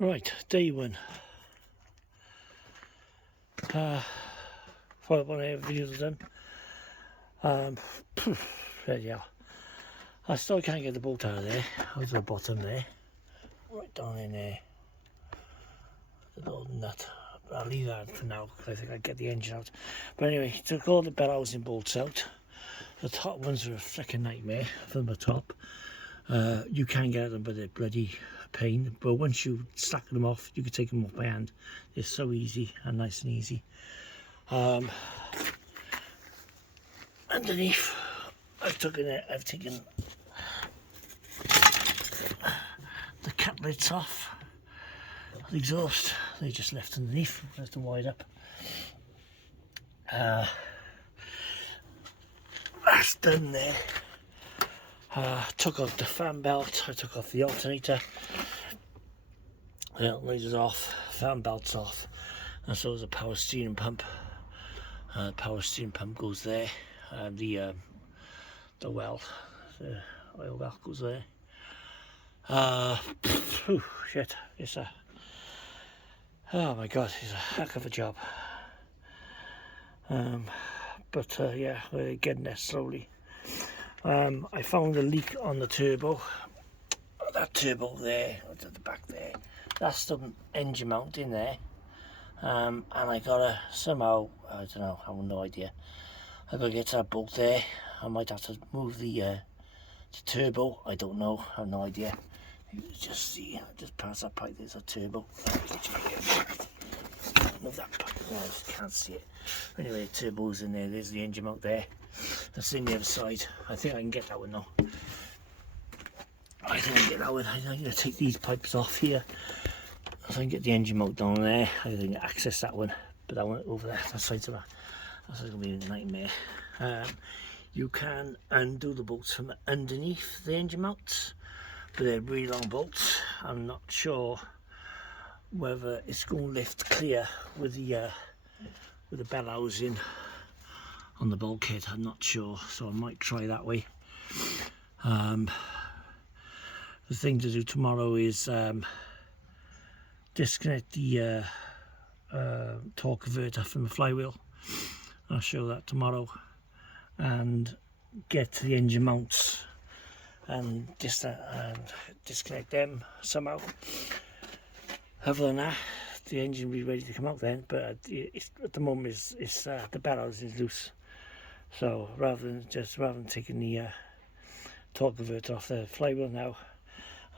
Right, day one. Follow up on every videos done. There you are. I still can't get the bolt out of there, out of the bottom there. Right down in there. The little nut. But I'll leave that for now because I think I'll get the engine out. But anyway, took all the bell housing bolts out. The top ones are a freaking nightmare from the top. You can get them, but they're bloody pain. But once you slack them off, you can take them off by hand. It's so easy and nice and easy. Underneath, I've taken the cat lids off. The exhaust, they just left underneath. Left them wide up. That's done there. Took off the fan belt, I took off the alternator, the alternator's off, fan belt's off, and so is the power steering pump. Power steering pump goes there, the well, the oil well goes there. Shit, it's oh my god, it's a heck of a job. But yeah, we're getting there slowly. I found a leak on the turbo. That turbo there, at the back there, that's the engine mount in there. And I gotta somehow, I don't know, I have no idea. I gotta get to that bolt there. I might have to move the turbo. I don't know, I have no idea. You just see, just past that pipe, there's a turbo. Move that pipe, I just can't see it. Anyway, the turbo's in there, there's the engine mount there. That's in the other side. I think I can get that one now. I think I can get that one. I'm going to take these pipes off here. So I can get the engine mount down there. I think I can access that one. But that one over there, that side's of that. That's going to be a nightmare. You can undo the bolts from underneath the engine mounts. But they're really long bolts. I'm not sure whether it's going to lift clear with the bell housing on the bulkhead. I'm not sure, so I might try that way. The thing to do tomorrow is disconnect the torque converter from the flywheel. I'll show that tomorrow, and get to the engine mounts and disconnect them somehow. Other than that, the engine will be ready to come out then, but at the moment it's the bell housing is loose. So rather than taking the torque converter off the flywheel now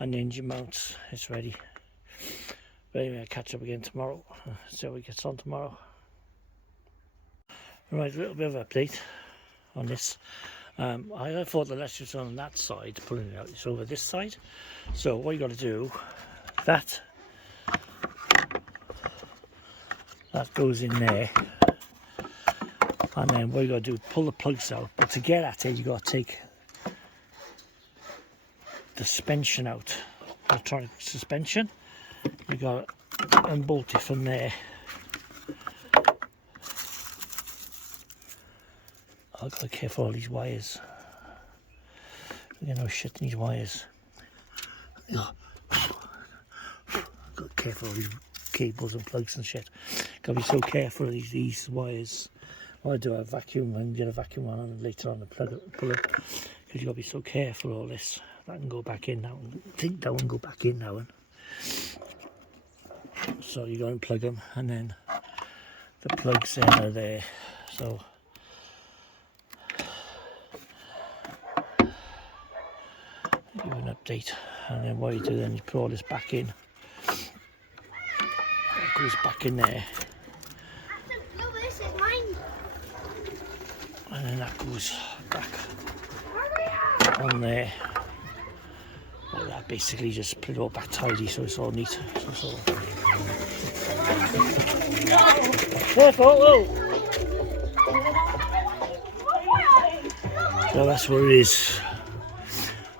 and the engine mounts, it's ready. But anyway, I'll catch up again tomorrow. See how it gets on tomorrow. Right, a little bit of an update on this. I thought the latch was on that side, pulling it out. It's over this side. So what you got to do, that goes in there. And then what you got to do, pull the plugs out. But to get at it, you got to take the suspension out, electronic suspension. You got to unbolt it from there. I've got to be careful all these wires. You know, shit in these wires. Got to be careful all these cables and plugs and shit. Got to be so careful of these wires. What I do, I vacuum and get a vacuum on and later on I pull it, because you've got to be so careful of all this. That can go back in, that one. I think that one go back in, that one. So you got to unplug them, and then the plugs in are there. So give you an update, and then what you do then, you put all this back in. That goes back in there. And then that goes back on there. Like that, basically just put it all back tidy so it's all neat. So it's all... Careful! Whoa. So that's where it is.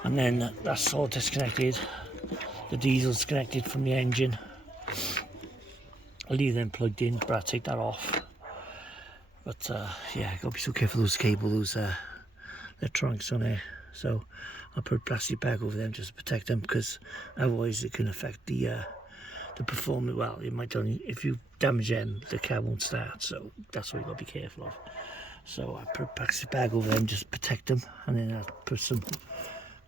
And then that's all disconnected. The diesel's connected from the engine. I'll leave them plugged in, but I'll take that off. But yeah, got to be so careful of those cables, those electronics on there. So I'll put a plastic bag over them just to protect them, because otherwise it can affect the to perform it well. It might only, if you damage them, the car won't start. So that's what you got to be careful of. So I put a plastic bag over them, just protect them, and then I put some,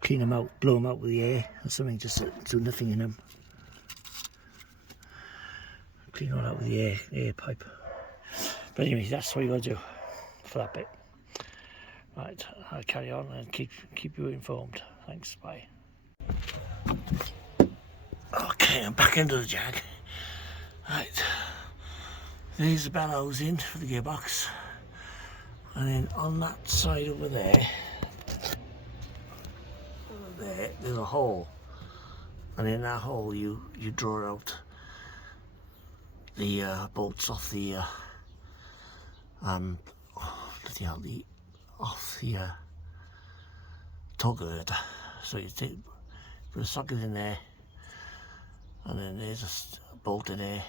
clean them out, blow them out with the air or something, just to do nothing in them. Clean all out with the air pipe. But anyway, that's what you got to do for that bit. Right, I'll carry on and keep you informed. Thanks, bye. Okay, I'm back into the Jag. Right, there's the bellows in for the gearbox, and then on that side over there, there's a hole, and in that hole you draw out the bolts off the torque converter. So you put a socket in there, and then there's a bolt in there.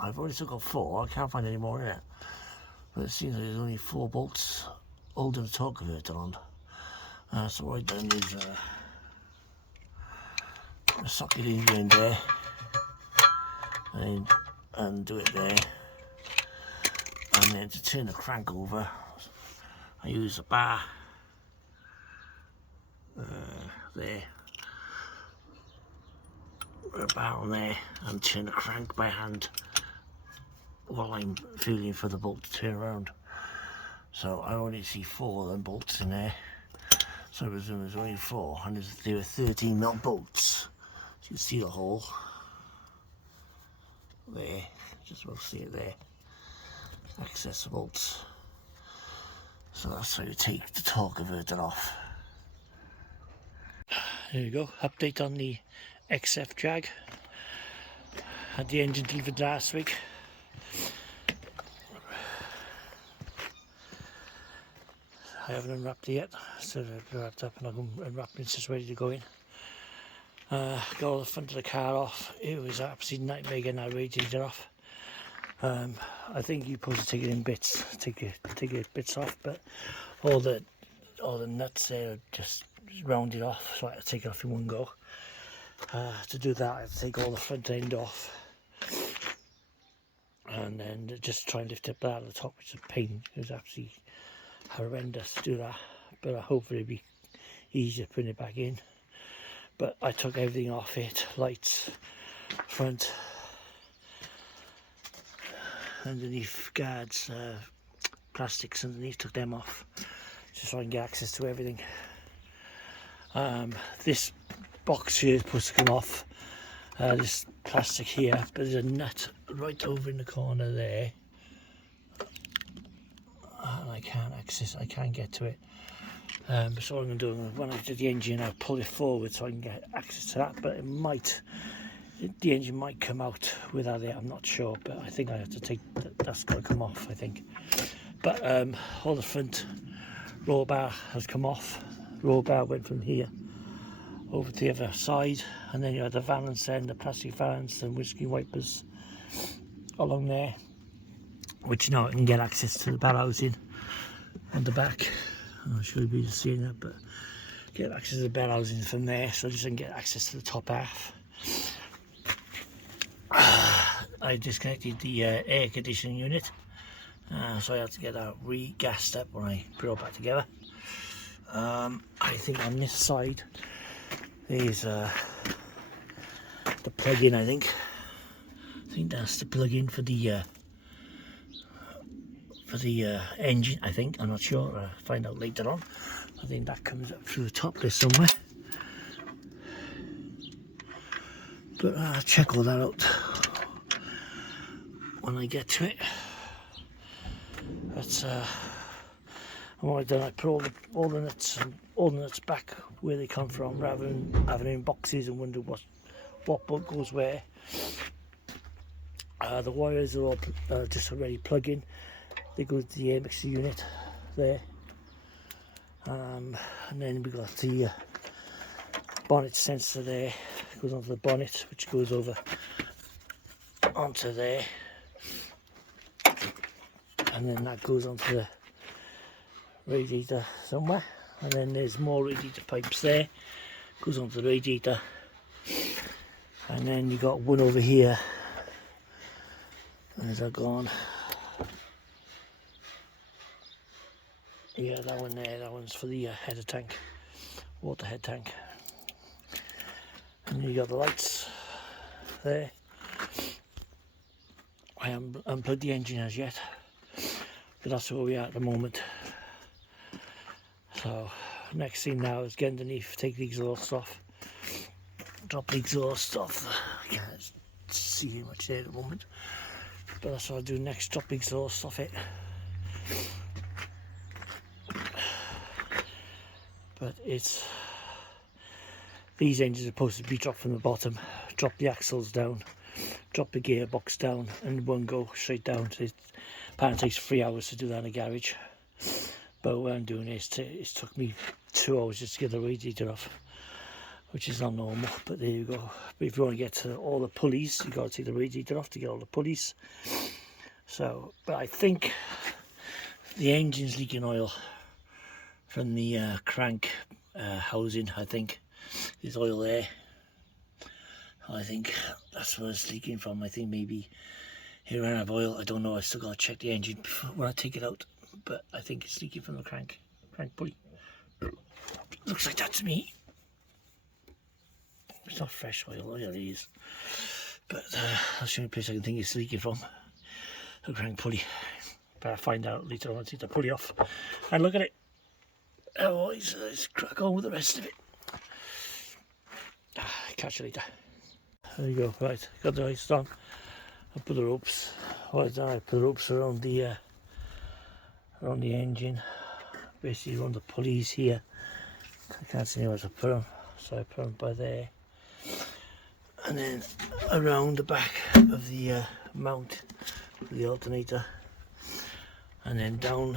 I've already took off 4, I can't find any more in it, but it seems like there's only 4 bolts holding the torque converter on. So what I've done is a socket in there, and undo it there, and then to turn the crank over I use a bar there, a bar on there, and turn the crank by hand while I'm feeling for the bolt to turn around. So I only see 4 of them bolts in there, so I presume there's only 4, and there were 13mm bolts. So you can see the hole there, just about see it there, access the bolts. So that's how you take the torque converter off. There you go, update on the XF Jag. Had the engine delivered last week. I haven't unwrapped it yet, so I've wrapped up and I'm unwrapping, it's just ready to go in. Got all the front of the car off. It was an absolute nightmare getting that radiator off. I think you're supposed to take it in bits, take your bits off, but all the nuts there are just rounded off, so I had to take it off in one go. To do that, I had to take all the front end off, and then just try and lift it up out of the top, which is a pain. It was absolutely horrendous to do that, but hopefully it'll be easier putting it back in. But I took everything off it, lights, front, underneath guards, plastics underneath, took them off just so I can get access to everything. This box here is supposed to come off, this plastic here, but there's a nut right over in the corner there, and I can't get to it. So what I'm going to do, when I do the engine, I'll pull it forward so I can get access to that, but the engine might come out without it, I'm not sure, but I think I have to take, that's got to come off, I think. But all the front roll bar has come off. Roll bar went from here over to the other side, and then you had the valance end, the plastic valance and windscreen wipers along there, which now I can get access to the bell housing on the back. I'm not sure you'll be seeing that, but get access to the bell housing from there, so I just can get access to the top half. I disconnected the air conditioning unit, so I had to get that re-gassed up when I put it all back together. I think on this side is the plug-in. I think that's the plug-in for the engine. I think, I'm not sure. I'll find out later on. I think that comes up through the top there somewhere. But I'll check all that out when I get to it. That's and what I've done, I put all the nuts back where they come from, rather than having them in boxes and wonder what bolt goes where. The wires are all just already plug in. They go to the air mixer unit there, and then we got the bonnet sensor there. Goes onto the bonnet, which goes over onto there, and then that goes onto the radiator somewhere, and then there's more radiator pipes there, goes onto the radiator, And then you got one over here. Where's that gone? Yeah, that one there, that one's for the header tank, water head tank. And you got the lights there. I haven't unplugged the engine as yet, but that's where we are at the moment. So next thing now is get underneath, take the exhaust off, drop the exhaust off. I can't see much there at the moment, but that's what I'll do next, drop the exhaust off it. But it's, these engines are supposed to be dropped from the bottom, drop the axles down, drop the gearbox down, and one go straight down. It apparently takes 3 hours to do that in a garage, but what I'm doing is it's took me 2 hours just to get the radiator off, which is not normal, but there you go. But if you want to get to all the pulleys, you got to take the radiator off to get all the pulleys. So, but I think the engine's leaking oil from the crank housing. I think there's oil there. I think that's where it's leaking from. I think maybe it ran out of oil. I don't know. I still got to check the engine before, when I take it out. But I think it's leaking from the crank pulley. Looks like that to me. It's not fresh oil. Oh yeah, it is. But that's the only place I can think it's leaking from. The crank pulley. But I'll find out later on. I'll take the pulley off and look at it. Otherwise, let's crack on with the rest of it. Catch you later. There you go. Right, got the ice on. I put the ropes. What I've done, I put the ropes around the engine, basically around the pulleys here. I can't see where to put them, so I put them by there, and then around the back of the mount for the alternator, and then down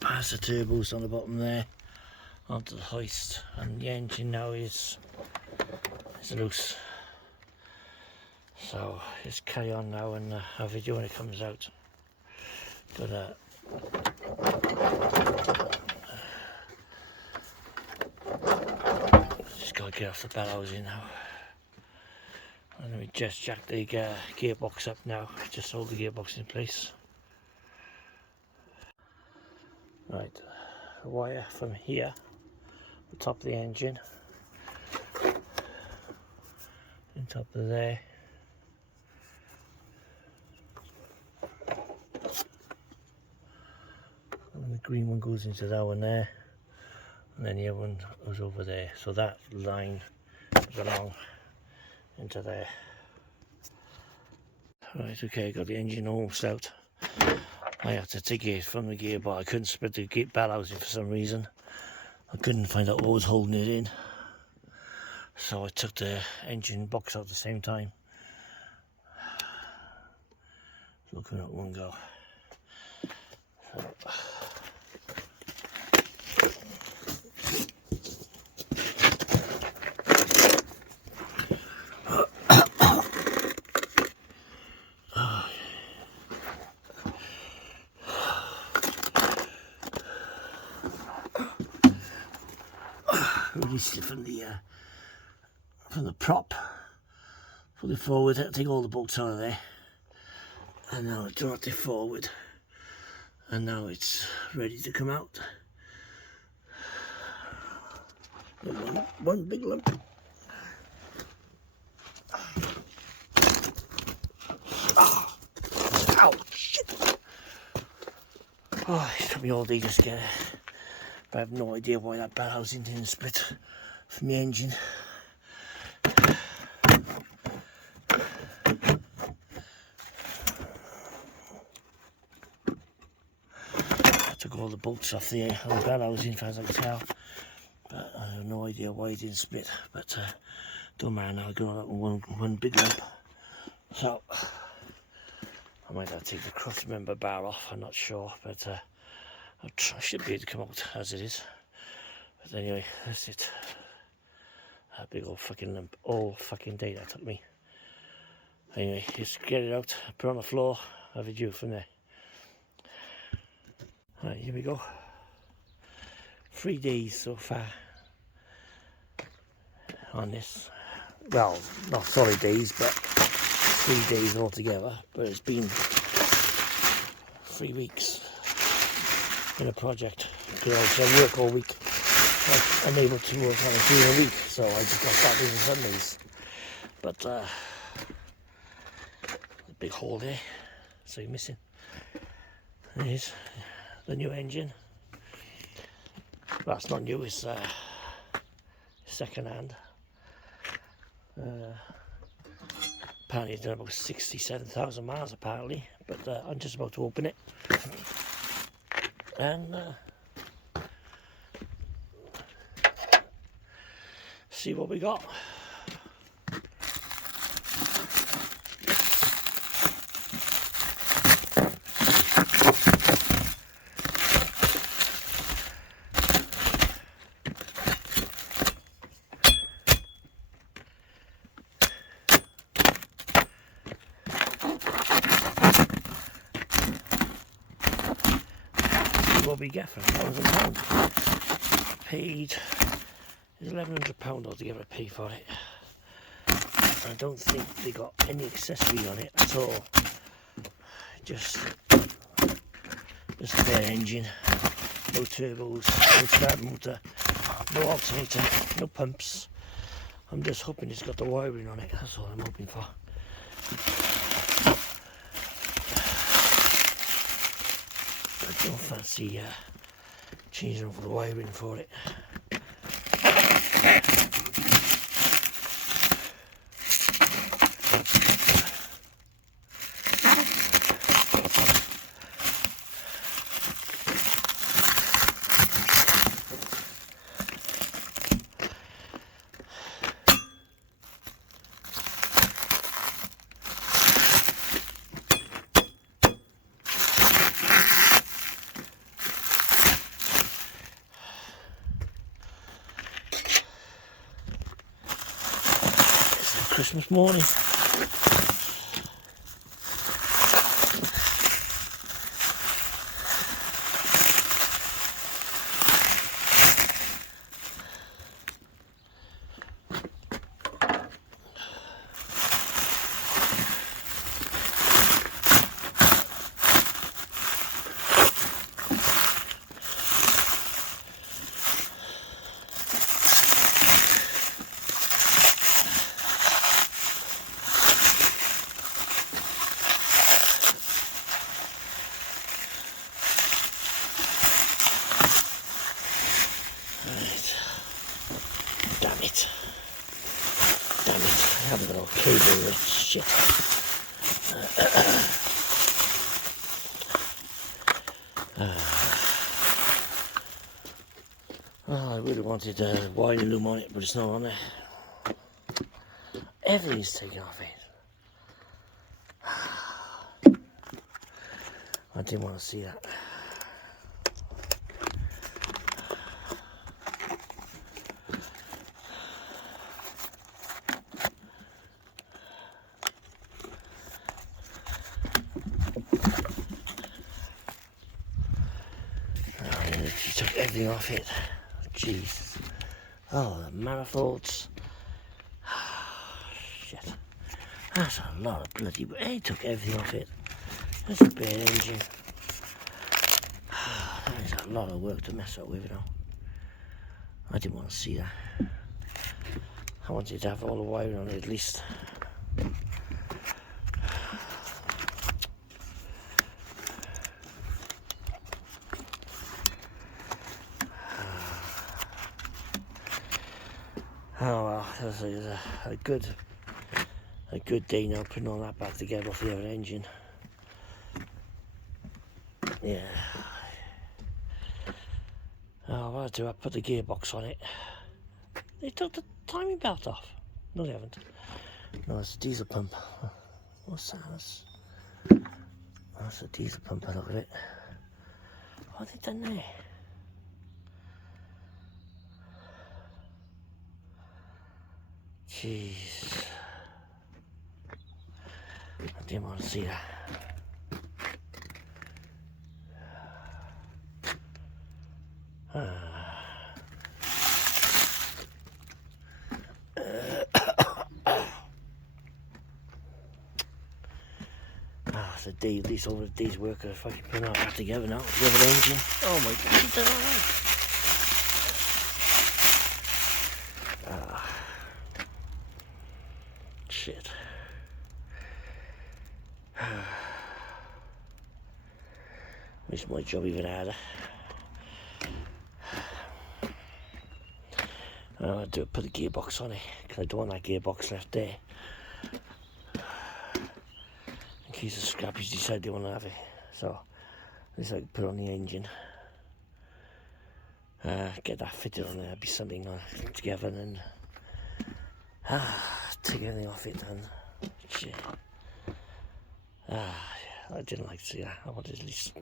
past the turbos on the bottom there onto the hoist. And the engine now is loose, so just carry on now and have a video when it comes out. But just gotta get off the bell housing now. And then we just jack the gearbox up now, just hold the gearbox in place. Right, a wire from here, the top of the engine, in top of there, and the green one goes into that one there, and then the other one goes over there. So that line goes along into there. Right, okay, got the engine almost out. I had to take it from the gear, but I couldn't spread the bell housing for some reason. I couldn't find out what was holding it in, so I took the engine box out at the same time. So coming out one go. Released it from the prop, put it forward, take all the bolts out of there, and now I dropped it forward, and now it's ready to come out. One big lump. Ow, shit. Oh, it took me all day just to get it. But I have no idea why that bell housing didn't split from the engine. I took all the bolts off the bell housing, as far as I can tell, but I have no idea why it didn't split. But don't matter now, I got that one big lump. So I might have to take the cross member bar off, I'm not sure, but I should be able to come out as it is. But anyway, that's it. That big old fucking lump all fucking day that took me. Anyway, just get it out, put it on the floor, have a view from there. Right, here we go. 3 days so far on this. well, not solid days, but 3 days altogether. But it's been 3 weeks in a project because I work all week. I'm able to work on it during a week, so I just got Saturdays and Sundays. But a big hole there, so you're missing. There's the new engine. Well, it's not new, it's second hand. Apparently it's done about 67,000 miles apparently, but I'm just about to open it and see what we got. What we get for £1,000. Paid is £1,100 altogether to pay for it. I don't think they got any accessories on it at all. Just a spare engine, no turbos, no start motor, no alternator, no pumps. I'm just hoping it's got the wiring on it. That's all I'm hoping for. I don't fancy changing over the wiring for it. Christmas morning. Damn it. Damn it. I haven't got no cable with shit. Oh, I really wanted a wiring loom on it, but it's not on there. Everything's taken off it. I didn't want to see that. She took everything off it. Jeez. Oh, the manifolds. Shit. That's a lot of bloody... He took everything off it. That's a bad engine. That is a lot of work to mess up with, you know. I didn't want to see that. I wanted to have all the wiring on it at least. Oh well, this is a good day now putting all that back together off the other engine. Yeah. Oh, what I do, I put the gearbox on it. They took the timing belt off. No, they haven't. No, it's a diesel pump. What's that? That's a diesel pump, I look at it. What have they done there? Jeez. I didn't want to see that. after a day, at least over a day's work of fucking putting all that together now. The other engine. Oh my god. Shit. Makes my job even harder. I do put a gearbox on it because I don't want that gearbox left there in case the scrappies decide they want to have it. So at least I can put it on the engine, get that fitted on there. That'd be something together, and then take everything off it. And shit. I didn't like to see that. I wanted at least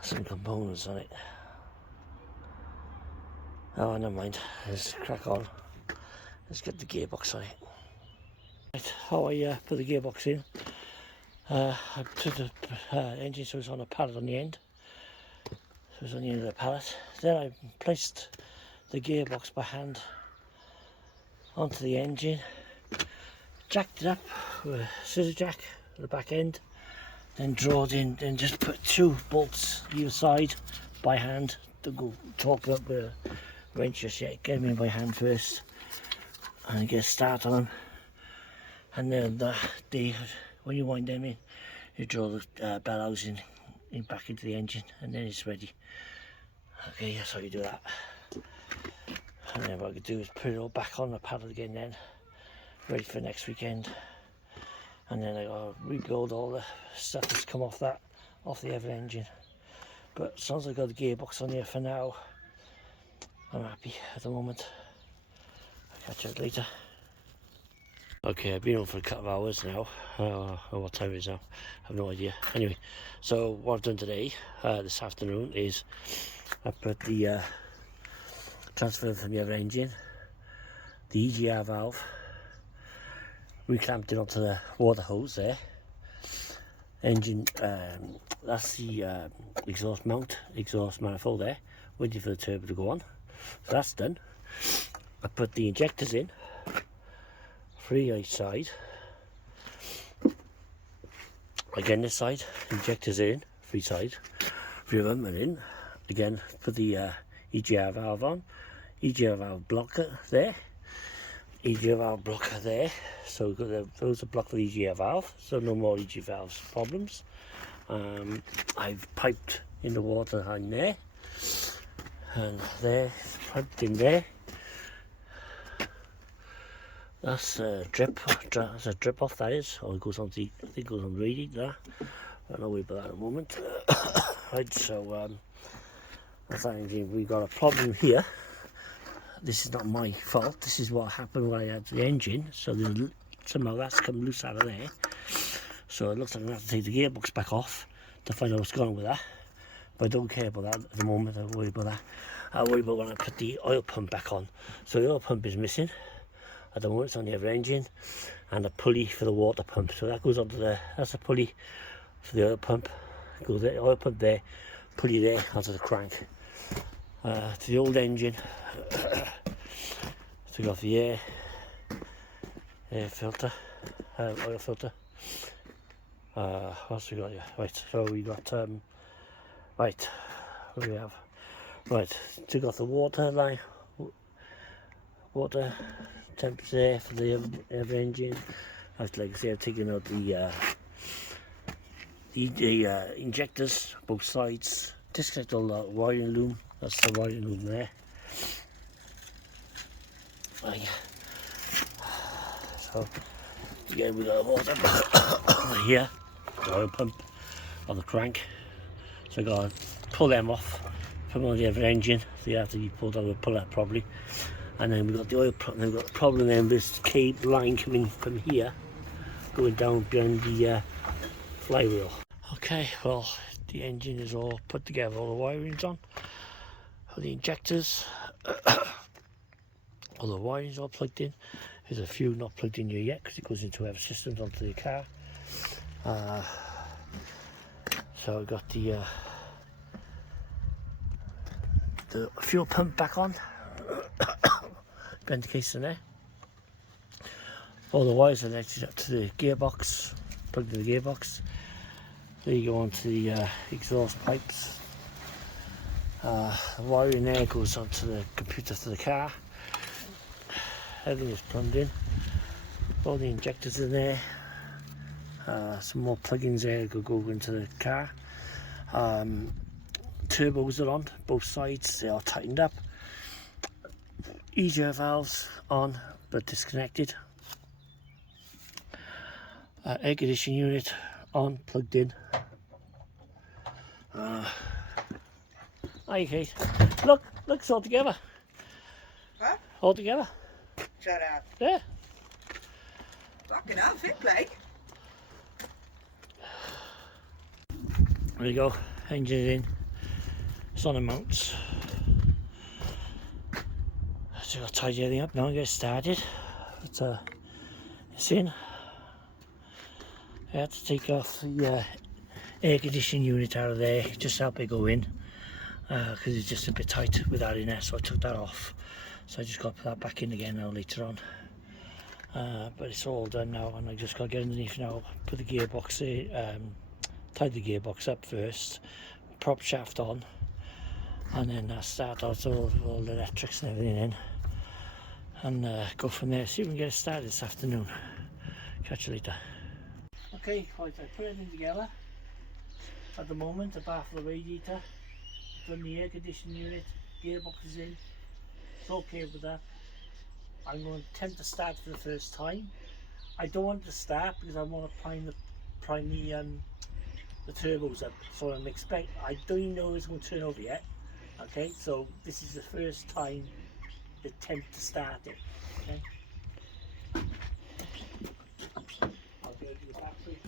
some components on it. Oh, never mind. Let's crack on. Let's get the gearbox on it. Right, how I put the gearbox in. I put the engine so it's on a pallet on the end. So it's on the end of the pallet. Then I placed the gearbox by hand onto the engine. Jacked it up with a scissor jack at the back end. Then draw it in, then just put 2 bolts either side by hand. Don't go torque up with a wrench just yet. Get them in by hand first and get a start on them. And then when you wind them in, you draw the bellows in back into the engine, and then it's ready. Okay, that's how you do that. And then what I could do is put it all back on the paddle again then, ready for next weekend. And then I gotta rebuild all the stuff that's come off the other engine. But as long as I got the gearbox on here for now, I'm happy at the moment. I'll catch you later. Okay, I've been on for a couple of hours now. What time it is now? I have no idea. Anyway, so what I've done today, this afternoon, is I put the transfer from the other engine, the EGR valve, reclamped it onto the water hose there. Engine, that's the exhaust manifold there, waiting for the turbo to go on. So that's done. I put the injectors in, 3 each side. Again this side, injectors in, 3 sides. 3 of them are in. Again, put the EGR valve on, EGR valve blocker there, EGR valve blocker there. So we've got those are blocked for the EGR valve, so no more EGR valve problems. I've piped in the water in there, and there, piped in there. That's a drip off, that is, or it goes on the, I think it goes on the radiator. I don't know about that at the moment. Right, so that's that engine. We've got a problem here. This is not my fault. This is what happened when I had the engine. So somehow that's come loose out of there. So it looks like I'm going to have to take the gearbox back off to find out what's going on with that. But I don't care about that at the moment. I don't worry about that. I worry about when I put the oil pump back on. So the oil pump is missing at the moment. It's on the other engine, and a pulley for the water pump. So that goes onto that's a pulley for the oil pump. It goes there, oil pump there, pulley there onto the crank. To the old engine, took off the air filter, oil filter. What else we got here? Right, so we got right, what do we have? Right, took off the water line, water temperature there for the other engine. Like I say, I've taken out the injectors, both sides, disconnect all the wiring loom. That's the wiring loom there. Right. So again, we got a water over here, the oil pump on the crank. So I got to pull them off, put them on the other engine. So you have to be pulled out and pull that properly. And then we've got the oil pump. We've got the problem then with this cable line coming from here, going down behind the flywheel. Okay, well, the engine is all put together, all the wiring's on, all the injectors, all the wiring's all plugged in. There's a few not plugged in here yet because it goes into our systems onto the car. So I've got the fuel pump back on. Bend the case in there. All the wires are connected up to the gearbox. plugged in the gearbox. There you go onto the exhaust pipes. The wiring there goes onto the computer for the car. Everything is plumbed in. All the injectors in there. Some more plugins there that go into the car. Turbos are on both sides, they are tightened up. EGR valves on but disconnected. Air conditioning unit on, plugged in. Hi Kate. Look, it's all together. Huh? All together. Shut up. Yeah. Fucking hell, fit play. There you go, engine in. It's on the mounts. So I'll tidy everything up now and get started. But, it's in. I had to take off the air conditioning unit out of there, just help it go in, because it's just a bit tight with that in there, so I took that off. So I just got to put that back in again now later on. But it's all done now, and I just got to get underneath now, put the gearbox in, tie the gearbox up first, prop shaft on, and then start out all the electrics and everything in, and go from there. See if we can get it started this afternoon. Catch you later. Okay, right, I put everything together. At the moment, the bar for the radiator, done the air conditioning unit, gearbox is in, it's okay with that. I'm going to attempt to start for the first time. I don't want to start because I want to prime the turbos up. So I don't even know if it's going to turn over yet. Okay, so this is the first time attempt to start it. Okay. I'll go to the factory.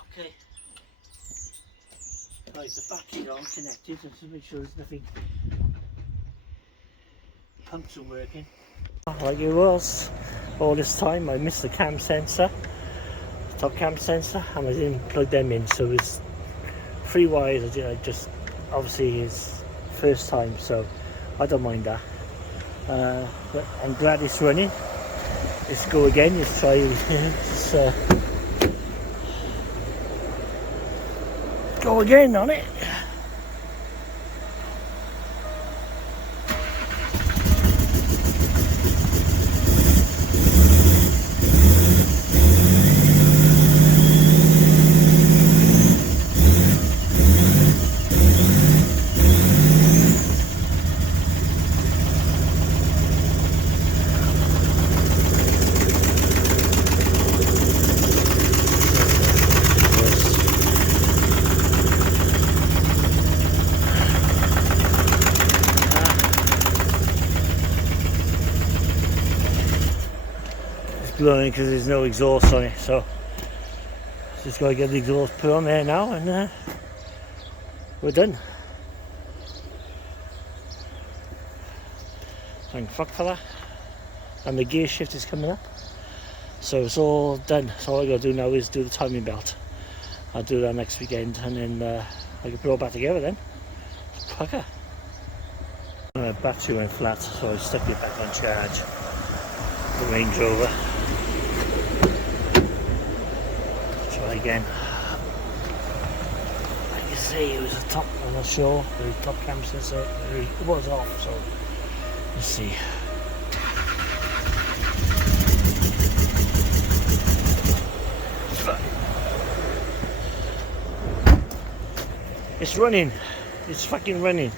Okay. Right, the battery on connected, just to make sure there's nothing. Pumps are working. Like it was all this time, I missed the cam sensor, top cam sensor, and I didn't plug them in, so it's 3 wires. I just obviously his first time, so I don't mind that. But I'm glad it's running. Let's go again. Let's try. Let's go again on it. Blowing because there's no exhaust on it, so just got to get the exhaust put on there now, and we're done. Thank fuck for that. And the gear shift is coming up, so it's all done. So all I got to do now is do the timing belt. I'll do that next weekend, and then I can put it all back together then. It's pucker. The battery went flat, so I stuck it back on charge. The Range Rover. Try again. I can see it was a top, I'm not sure, the top cam sensor, it was off, so let's see. It's running, it's fucking running.